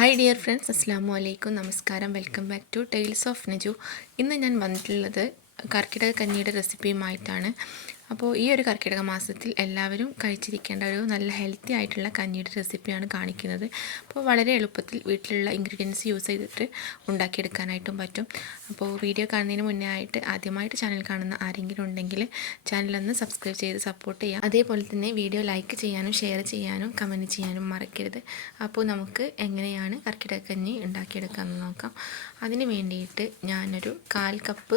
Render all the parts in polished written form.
Hi dear friends, അസ്സാമു അലൈക്കും. നമസ്കാരം. Welcome back to tales of Naju. ഇന്ന് ഞാൻ വന്നിട്ടുള്ളത് കർക്കിടക കഞ്ഞിയുടെ റെസിപ്പിയുമായിട്ടാണ്. അപ്പോൾ ഈ ഒരു കർക്കിടക മാസത്തിൽ എല്ലാവരും കഴിച്ചിരിക്കേണ്ട ഒരു നല്ല ഹെൽത്തി ആയിട്ടുള്ള കഞ്ഞിയുടെ റെസിപ്പിയാണ് കാണിക്കുന്നത്. അപ്പോൾ വളരെ എളുപ്പത്തിൽ വീട്ടിലുള്ള ഇൻഗ്രീഡിയൻസ് യൂസ് ചെയ്തിട്ട് ഉണ്ടാക്കിയെടുക്കാനായിട്ടും പറ്റും. അപ്പോൾ വീഡിയോ കാണുന്നതിന് മുന്നേ ആയിട്ട് ആദ്യമായിട്ട് ചാനൽ കാണുന്ന ആരെങ്കിലും ഉണ്ടെങ്കിൽ ചാനലൊന്ന് സബ്സ്ക്രൈബ് ചെയ്ത് സപ്പോർട്ട് ചെയ്യാം. അതേപോലെ തന്നെ വീഡിയോ ലൈക്ക് ചെയ്യാനും ഷെയർ ചെയ്യാനും കമൻറ്റ് ചെയ്യാനും മറക്കരുത്. അപ്പോൾ നമുക്ക് എങ്ങനെയാണ് കർക്കിടക കഞ്ഞി ഉണ്ടാക്കിയെടുക്കാമെന്ന് നോക്കാം. അതിന് വേണ്ടിയിട്ട് ഞാനൊരു 1/4 കപ്പ്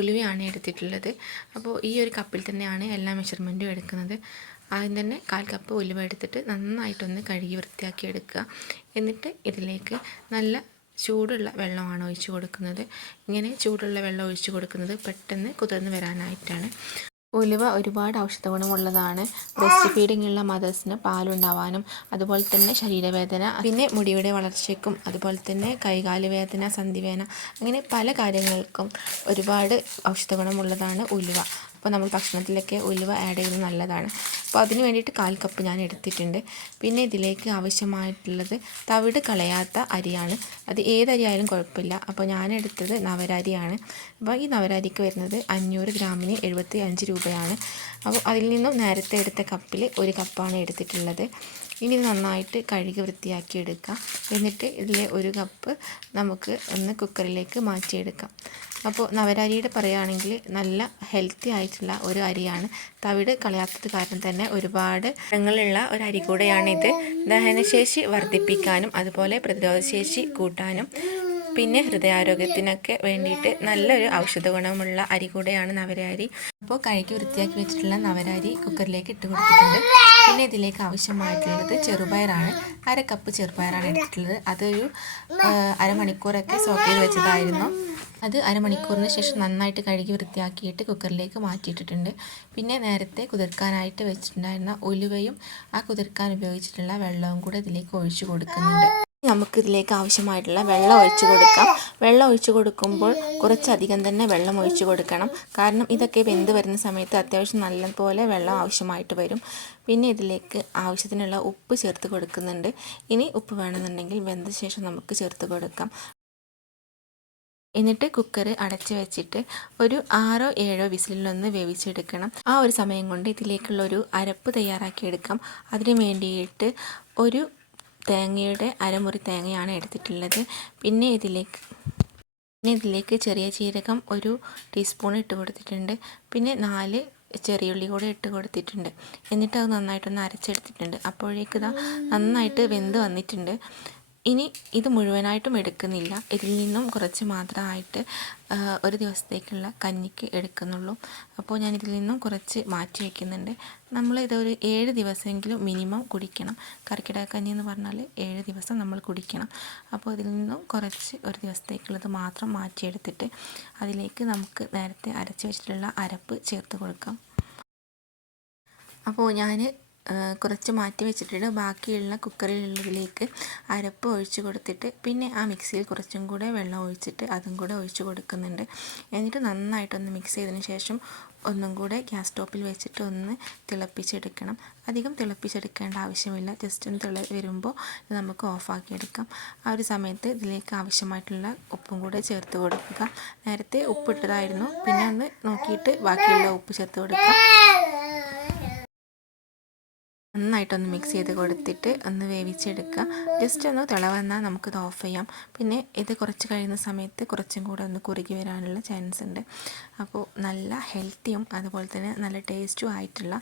ഉലുവയാണ് എടുത്തിട്ടുള്ളത്. അപ്പോൾ ഈ ഒരു കപ്പിൽ തന്നെയാണ് എല്ലാ മെഷർമെൻറ്റും എടുക്കുന്നത്. ആദ്യം തന്നെ 1/4 കപ്പ് ഉലുവ എടുത്തിട്ട് നന്നായിട്ടൊന്ന് കഴുകി വൃത്തിയാക്കി എടുക്കുക. എന്നിട്ട് ഇതിലേക്ക് നല്ല ചൂടുള്ള വെള്ളമാണ് ഒഴിച്ച് കൊടുക്കുന്നത്. ഇങ്ങനെ ചൂടുള്ള വെള്ളം ഒഴിച്ച് കൊടുക്കുന്നത് പെട്ടെന്ന് കുതിർന്ന് വരാനായിട്ടാണ്. ഉലുവ ഒരുപാട് ഔഷധ ഗുണമുള്ളതാണ്. ബ്രസ്റ്റ് ഫീഡിംഗ് ഉള്ള മദേഴ്സിന് പാലുണ്ടാവാനും, അതുപോലെ തന്നെ ശരീരവേദന, പിന്നെ മുടിയുടെ വളർച്ചയ്ക്കും, അതുപോലെ തന്നെ കൈകാല് വേദന, സന്ധിവേദന, അങ്ങനെ പല കാര്യങ്ങൾക്കും ഒരുപാട് ഔഷധ ഗുണമുള്ളതാണ് ഉലുവ. അപ്പോൾ നമ്മൾ ഭക്ഷണത്തിലൊക്കെ ഉലുവ ആഡ് ചെയ്യുന്നത് നല്ലതാണ്. അപ്പോൾ അതിന് വേണ്ടിയിട്ട് 1/4 കപ്പ് ഞാൻ എടുത്തിട്ടുണ്ട്. പിന്നെ ഇതിലേക്ക് ആവശ്യമായിട്ടുള്ളത് തവിട് കളയാത്ത അരിയാണ്. അത് ഏതരിയായാലും കുഴപ്പമില്ല. അപ്പോൾ ഞാൻ എടുത്തത് നവരരിയാണ്. അപ്പോൾ ഈ നവരരിക്ക് വരുന്നത് 500 ഗ്രാമിന് 75 രൂപയാണ്. അപ്പോൾ അതിൽ നിന്നും നേരത്തെ എടുത്ത കപ്പിൽ 1 കപ്പാണ് എടുത്തിട്ടുള്ളത്. ഇനി നന്നായിട്ട് കഴുകി വൃത്തിയാക്കി എടുക്കാം. എന്നിട്ട് ഇതിൽ 1 കപ്പ് നമുക്ക് ഒന്ന് കുക്കറിലേക്ക് മാറ്റിയെടുക്കാം. അപ്പോൾ നവരരിയുടെ പറയുകയാണെങ്കിൽ നല്ല ഹെൽത്തി ആയിട്ടുള്ള ഒരു അരിയാണ്. തവിട് കളയാത്തത് കാരണം തന്നെ ഒരുപാട് ഗുണങ്ങളുള്ള ഒരു അരി കൂടെയാണിത്. ദഹനശേഷി വർദ്ധിപ്പിക്കാനും, അതുപോലെ പ്രതിരോധശേഷി കൂട്ടാനും, പിന്നെ ഹൃദയാരോഗ്യത്തിനൊക്കെ വേണ്ടിയിട്ട് നല്ലൊരു ഔഷധ ഗുണമുള്ള അരി കൂടെയാണ് നവരരി. അപ്പോൾ കഴുകി വൃത്തിയാക്കി വെച്ചിട്ടുള്ള നവരരി കുക്കറിലേക്ക് ഇട്ട് കൊടുത്തിട്ടുണ്ട്. പിന്നെ ഇതിലേക്ക് ആവശ്യമായിട്ടുള്ളത് ചെറുപയറാണ്. 1/2 കപ്പ് ചെറുപയറാണ് എടുത്തിട്ടുള്ളത്. അതൊരു അരമണിക്കൂറൊക്കെ സോക്ക് ചെയ്ത് വെച്ചതായിരുന്നു. അത് അരമണിക്കൂറിന് ശേഷം നന്നായിട്ട് കഴുകി വൃത്തിയാക്കിയിട്ട് കുക്കറിലേക്ക് മാറ്റിയിട്ടിട്ടുണ്ട്. പിന്നെ നേരത്തെ കുതിർക്കാനായിട്ട് വെച്ചിട്ടുണ്ടായിരുന്ന ഉലുവയും ആ കുതിർക്കാൻ ഉപയോഗിച്ചിട്ടുള്ള വെള്ളവും കൂടെ ഇതിലേക്ക് ഒഴിച്ചു കൊടുക്കുന്നുണ്ട്. നമുക്ക് ഇതിലേക്ക് ആവശ്യമായിട്ടുള്ള വെള്ളം ഒഴിച്ചു കൊടുക്കാം. വെള്ളം ഒഴിച്ചു കൊടുക്കുമ്പോൾ കുറച്ചധികം തന്നെ വെള്ളം ഒഴിച്ചു കൊടുക്കണം. കാരണം ഇതൊക്കെ വെന്ത് വരുന്ന സമയത്ത് അത്യാവശ്യം നല്ലപോലെ വെള്ളം ആവശ്യമായിട്ട് വരും. പിന്നെ ഇതിലേക്ക് ആവശ്യത്തിനുള്ള ഉപ്പ് ചേർത്ത് കൊടുക്കുന്നുണ്ട്. ഇനി ഉപ്പ് വേണമെന്നുണ്ടെങ്കിൽ വെന്ത ശേഷം നമുക്ക് ചേർത്ത് കൊടുക്കാം. എന്നിട്ട് കുക്കർ അടച്ച് വെച്ചിട്ട് ഒരു 6-7 വിസിലൊന്ന് വേവിച്ചെടുക്കണം. ആ ഒരു സമയം കൊണ്ട് ഇതിലേക്കുള്ളൊരു അരപ്പ് തയ്യാറാക്കിയെടുക്കാം. അതിന് വേണ്ടിയിട്ട് ഒരു തേങ്ങയുടെ അരമുറി തേങ്ങയാണ് എടുത്തിട്ടുള്ളത്. പിന്നെ ഇതിലേക്ക് ചെറിയ ജീരകം 1 ടീസ്പൂൺ ഇട്ട് കൊടുത്തിട്ടുണ്ട്. പിന്നെ 4 ചെറിയുള്ളി കൂടെ ഇട്ട് കൊടുത്തിട്ടുണ്ട്. എന്നിട്ട് അത് നന്നായിട്ടൊന്ന് അരച്ചെടുത്തിട്ടുണ്ട്. അപ്പോഴേക്ക് ഇതാ നന്നായിട്ട് വെന്ത് വന്നിട്ടുണ്ട്. ഇനി ഇത് മുഴുവനായിട്ടും എടുക്കുന്നില്ല. ഇതിൽ നിന്നും കുറച്ച് മാത്രമായിട്ട് ഒരു ദിവസത്തേക്കുള്ള കഞ്ഞിക്ക് എടുക്കുന്നുള്ളൂ. അപ്പോൾ ഞാൻ ഇതിൽ നിന്നും കുറച്ച് മാറ്റി വയ്ക്കുന്നുണ്ട്. ഇതൊരു 7 ദിവസമെങ്കിലും മിനിമം കുടിക്കണം. കർക്കിടക കഞ്ഞി എന്ന് പറഞ്ഞാൽ 7 ദിവസം നമ്മൾ കുടിക്കണം. അപ്പോൾ ഇതിൽ നിന്നും കുറച്ച് ഒരു ദിവസത്തേക്കുള്ളത് മാത്രം മാറ്റിയെടുത്തിട്ട് അതിലേക്ക് നമുക്ക് നേരത്തെ അരച്ച് വെച്ചിട്ടുള്ള അരപ്പ് ചേർത്ത് കൊടുക്കാം. അപ്പോൾ ഞാൻ കുറച്ച് മാറ്റി വെച്ചിട്ട് ബാക്കിയുള്ള കുക്കറിലുള്ളതിലേക്ക് അരപ്പ് ഒഴിച്ച് കൊടുത്തിട്ട് പിന്നെ ആ മിക്സിയിൽ കുറച്ചും കൂടെ വെള്ളം ഒഴിച്ചിട്ട് അതും കൂടെ ഒഴിച്ച് കൊടുക്കുന്നുണ്ട്. എന്നിട്ട് നന്നായിട്ടൊന്ന് മിക്സ് ചെയ്തതിന് ശേഷം ഒന്നും കൂടെ ഗ്യാസ് സ്റ്റോപ്പിൽ വെച്ചിട്ട് ഒന്ന് തിളപ്പിച്ചെടുക്കണം. അധികം തിളപ്പിച്ചെടുക്കേണ്ട ആവശ്യമില്ല. ജസ്റ്റ് ഒന്ന് വരുമ്പോൾ ഇത് നമുക്ക് ഓഫാക്കിയെടുക്കാം. ആ ഒരു സമയത്ത് ഇതിലേക്ക് ആവശ്യമായിട്ടുള്ള ഉപ്പും കൂടെ ചേർത്ത് കൊടുക്കുക. നേരത്തെ ഉപ്പിട്ടതായിരുന്നു. പിന്നെ ഒന്ന് നോക്കിയിട്ട് ബാക്കിയുള്ള ഉപ്പ് ചേർത്ത് കൊടുക്കാം. നന്നായിട്ടൊന്ന് മിക്സ് ചെയ്ത് കൊടുത്തിട്ട് ഒന്ന് വേവിച്ചെടുക്കുക. ജസ്റ്റ് ഒന്ന് തിളവന്നാൽ നമുക്കിത് ഓഫ് ചെയ്യാം. പിന്നെ ഇത് കുറച്ച് കഴിയുന്ന സമയത്ത് കുറച്ചും കൂടെ ഒന്ന് കുറുകി വരാനുള്ള ചാൻസ് ഉണ്ട്. അപ്പോൾ നല്ല ഹെൽത്തിയും അതുപോലെ തന്നെ നല്ല ടേസ്റ്റും ആയിട്ടുള്ള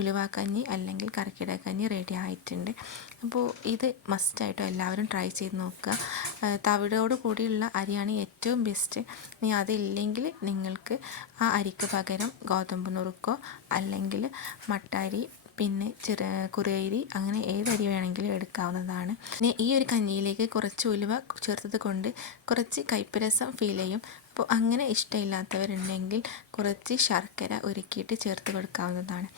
ഉലുവാക്കഞ്ഞി അല്ലെങ്കിൽ കർക്കിടക കഞ്ഞി റെഡി ആയിട്ടുണ്ട്. അപ്പോൾ ഇത് മസ്റ്റായിട്ടും എല്ലാവരും ട്രൈ ചെയ്ത് നോക്കുക. തവിടോട് കൂടിയുള്ള അരിയാണ് ഏറ്റവും ബെസ്റ്റ്. ഇനി അതില്ലെങ്കിൽ നിങ്ങൾക്ക് ആ അരിക്ക് പകരം ഗോതമ്പ് നുറുക്കോ അല്ലെങ്കിൽ മട്ട അരി, പിന്നെ കുറിയരി, അങ്ങനെ ഏതരി വേണമെങ്കിലും എടുക്കാവുന്നതാണ്. പിന്നെ ഈ ഒരു കഞ്ഞിയിലേക്ക് കുറച്ച് ഉലുവ ചേർത്തത് കൊണ്ട് കുറച്ച് കയ്പ്പരസം ഫീൽ ചെയ്യും. അപ്പോൾ അങ്ങനെ ഇഷ്ടമില്ലാത്തവരുണ്ടെങ്കിൽ കുറച്ച് ശർക്കര ഉരുക്കിയിട്ട് ചേർത്ത് കൊടുക്കാവുന്നതാണ്.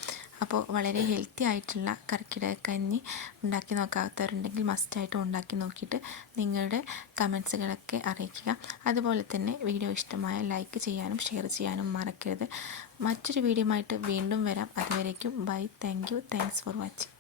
അപ്പോൾ വളരെ ഹെൽത്തി ആയിട്ടുള്ള കർക്കിടക കഞ്ഞി ഉണ്ടാക്കി നോക്കാത്തവരുണ്ടെങ്കിൽ മസ്റ്റായിട്ടും ഉണ്ടാക്കി നോക്കിയിട്ട് നിങ്ങളുടെ കമൻസുകളൊക്കെ അറിയിക്കുക. അതുപോലെ തന്നെ വീഡിയോ ഇഷ്ടമായ ലൈക്ക് ചെയ്യാനും ഷെയർ ചെയ്യാനും മറക്കരുത്. മറ്റൊരു വീഡിയോ ആയിട്ട് വീണ്ടും വരാം. അതുവരേക്കും bye. Thank you. Thanks for watching.